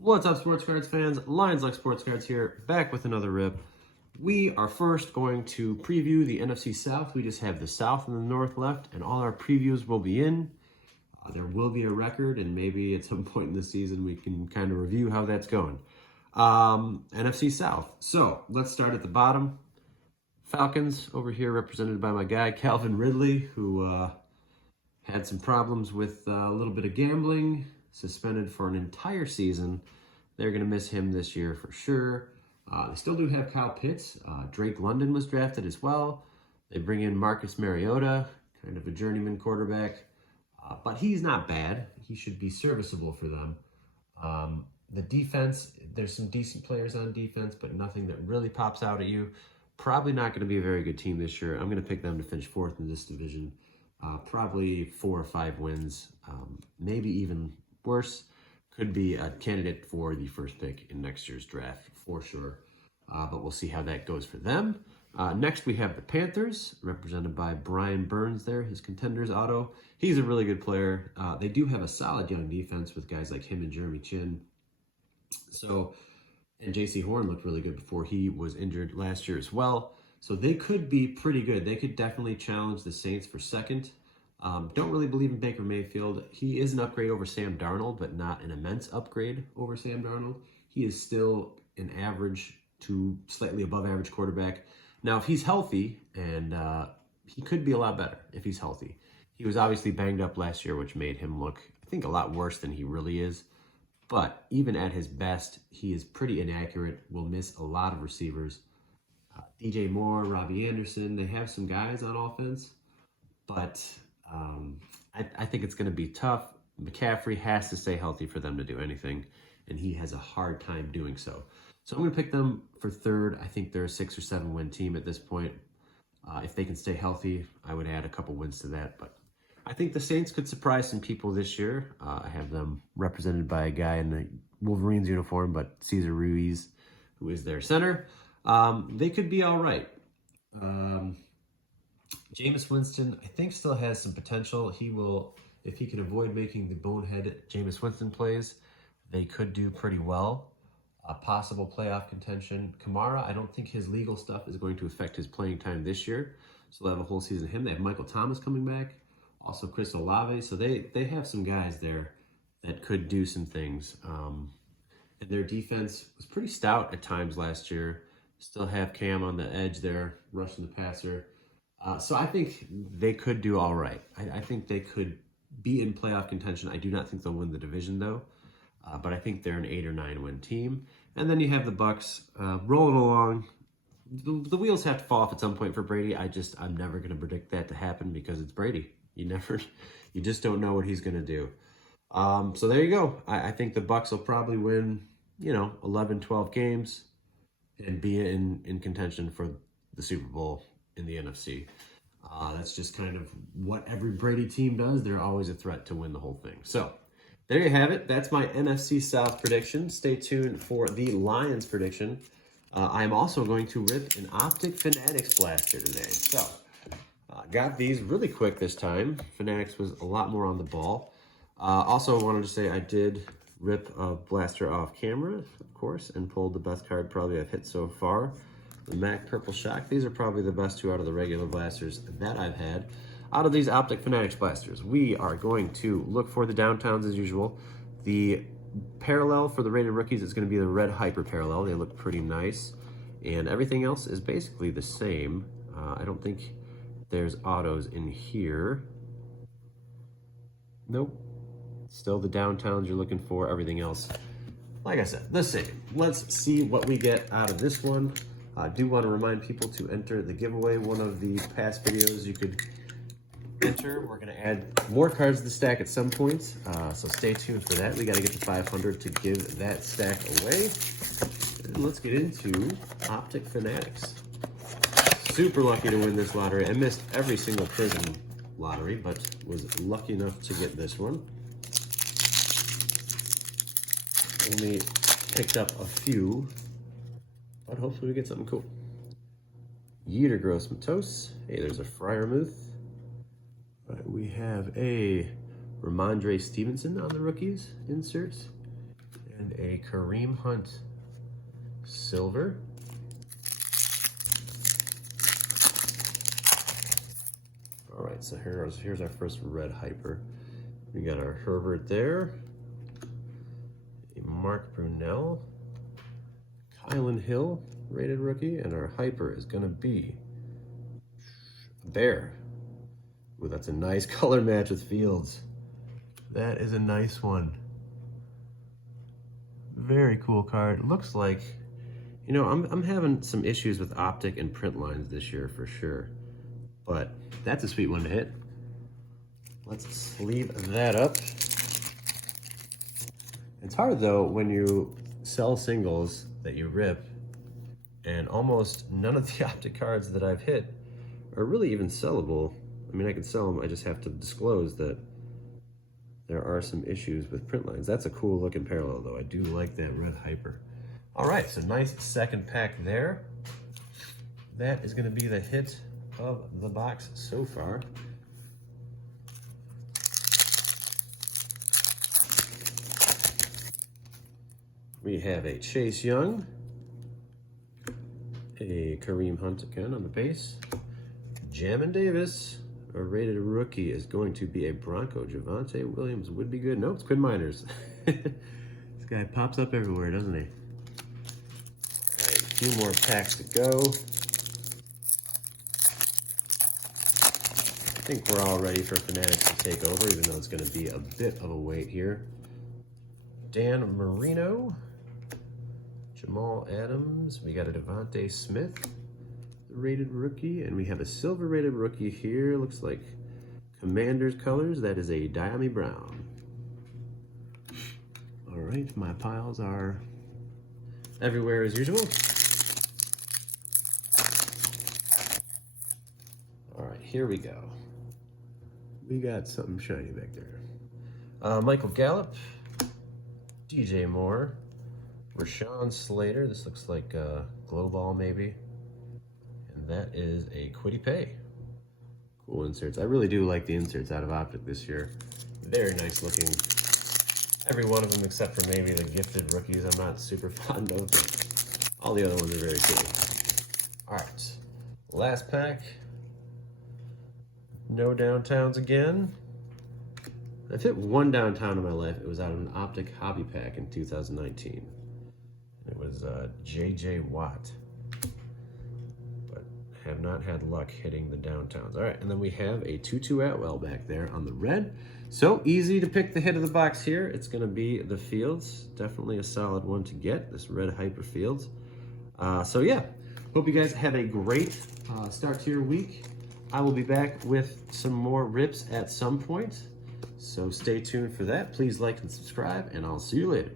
What's up, sports cards fans? Lions Like Sports Cards here, back with another rip. We are first going to preview the NFC South. We just have the South and the North left, and all our previews will be in. There will be a record, and maybe at some point in the season we can kind of review how that's going. NFC South. So let's start at the bottom. Falcons over here, represented by my guy Calvin Ridley, who had some problems with a little bit of gambling, suspended for an entire season. They're going to miss him this year for sure. They still do have Kyle Pitts. Drake London was drafted as well. They bring in Marcus Mariota, kind of a journeyman quarterback. But he's not bad. He should be serviceable for them. The defense, there's some decent players on defense, but nothing that really pops out at you. Probably not going to be a very good team this year. I'm going to pick them to finish fourth in this division. Probably 4 or 5 wins, maybe even worse. Could be a candidate for the first pick in next year's draft for sure. But we'll see how that goes for them. Next, we have the Panthers, represented by Brian Burns there, his contenders auto. He's a really good player. They do have a solid young defense with guys like him and Jeremy Chin. And J.C. Horn looked really good before he was injured last year as well. So they could be pretty good. They could definitely challenge the Saints for second. Don't really believe in Baker Mayfield. He is an upgrade over Sam Darnold, but not an immense upgrade over Sam Darnold. He is still an average to slightly above average quarterback. Now, if he's healthy, and he could be a lot better if he's healthy. He was obviously banged up last year, which made him look, I think, a lot worse than he really is. But even at his best, he is pretty inaccurate, will miss a lot of receivers. DJ Moore, Robbie Anderson, they have some guys on offense, but I think it's going to be tough. McCaffrey has to stay healthy for them to do anything, and he has a hard time doing so. So I'm going to pick them for third. I think they're a 6 or 7 win team at this point. If they can stay healthy, I would add a couple wins to that. But I think the Saints could surprise some people this year. I have them represented by a guy in the Wolverines uniform, but Cesar Ruiz, who is their center. They could be all right. Jameis Winston, I think, still has some potential. He will, if he can avoid making the bonehead Jameis Winston plays, they could do pretty well. Possible playoff contention. Kamara, I don't think his legal stuff is going to affect his playing time this year. So they'll have a whole season of him. They have Michael Thomas coming back. Also Chris Olave. So they have some guys there that could do some things. And their defense was pretty stout at times last year. Still have Cam on the edge there, rushing the passer. So I think they could do all right. I think they could be in playoff contention. I do not think they'll win the division, though. But I think they're an 8 or 9 win team. And then you have the Bucs rolling along. The wheels have to fall off at some point for Brady. I'm never going to predict that to happen because it's Brady. You just don't know what he's going to do. So there you go. I think the Bucs will probably win, 11, 12 games and be in contention for the Super Bowl in the NFC. That's just kind of what every Brady team does. They're always a threat to win the whole thing. So there you have it. That's my NFC South prediction. Stay tuned for the Lions prediction. I'm also going to rip an Optic Fanatics blaster today. So got these really quick this time. Fanatics was a lot more on the ball. Also wanted to say I did rip a blaster off camera, of course, and pulled the best card probably I've hit so far. The Mac Purple Shock. These are probably the best 2 out of the regular blasters that I've had. Out of these Optic Fanatics blasters, we are going to look for the downtowns as usual. The parallel for the rated rookies is going to be the red hyper parallel. They look pretty nice. And everything else is basically the same. I don't think there's autos in here. Nope. Still the downtowns you're looking for. Everything else, like I said, the same. Let's see what we get out of this one. I do want to remind people to enter the giveaway. One of the past videos you could enter. We're going to add more cards to the stack at some point, so stay tuned for that. We got to get to 500 to give that stack away. And let's get into Optic Fanatics. Super lucky to win this lottery. I missed every single Prism lottery, but was lucky enough to get this one. Only picked up a few, but hopefully we get something cool. Yeter Gross Matos. Hey, there's a Fryermuth. Right, we have a Ramondre Stevenson on the rookies inserts. And a Kareem Hunt silver. All right, so here's our first red hyper. We got our Herbert there, a Mark Brunell, Kylan Hill, rated rookie, and our hyper is gonna be a Bear. Ooh, that's a nice color match with Fields. That is a nice one. Very cool card. Looks like, you know, I'm having some issues with optic and print lines this year for sure, but that's a sweet one to hit. Let's sleeve that up. It's hard though when you sell singles that you rip, and almost none of the optic cards that I've hit are really even sellable. I mean, I can sell them, I just have to disclose that there are some issues with print lines. That's a cool looking parallel though. I do like that red hyper. All right, so nice second pack there. That is gonna be the hit of the box so far. We have a Chase Young, a Kareem Hunt again on the base. Jamin Davis, a rated rookie, is going to be a Bronco. Javonte Williams would be good. Nope, it's Quinn Miners. This guy pops up everywhere, doesn't he? All right, a few more packs to go. I think we're all ready for Fanatics to take over, even though it's going to be a bit of a wait here. Dan Marino, Jamal Adams, we got a Devontae Smith, the rated rookie, and we have a silver rated rookie here. Looks like Commanders colors. That is a Diami Brown. All right, my piles are everywhere as usual. All right, here we go. We got something shiny back there. Michael Gallup, DJ Moore, Rashawn Slater. This looks like a glow ball maybe. And that is a Quiddy Pay. Cool inserts. I really do like the inserts out of Optic this year. Very nice looking. Every one of them except for maybe the gifted rookies I'm not super fond of, but all the other ones are very cool. All right, last pack. No downtowns again. I've hit one downtown in my life. It was out of an Optic hobby pack in 2019. It was JJ Watt. But have not had luck hitting the downtowns. All right, and then we have a Tutu Atwell back there on the red. So easy to pick the hit of the box here. It's gonna be the Fields. Definitely a solid one to get, this red Hyper Fields. So yeah, hope you guys have a great start to your week. I will be back with some more rips at some point. So stay tuned for that. Please like and subscribe, and I'll see you later.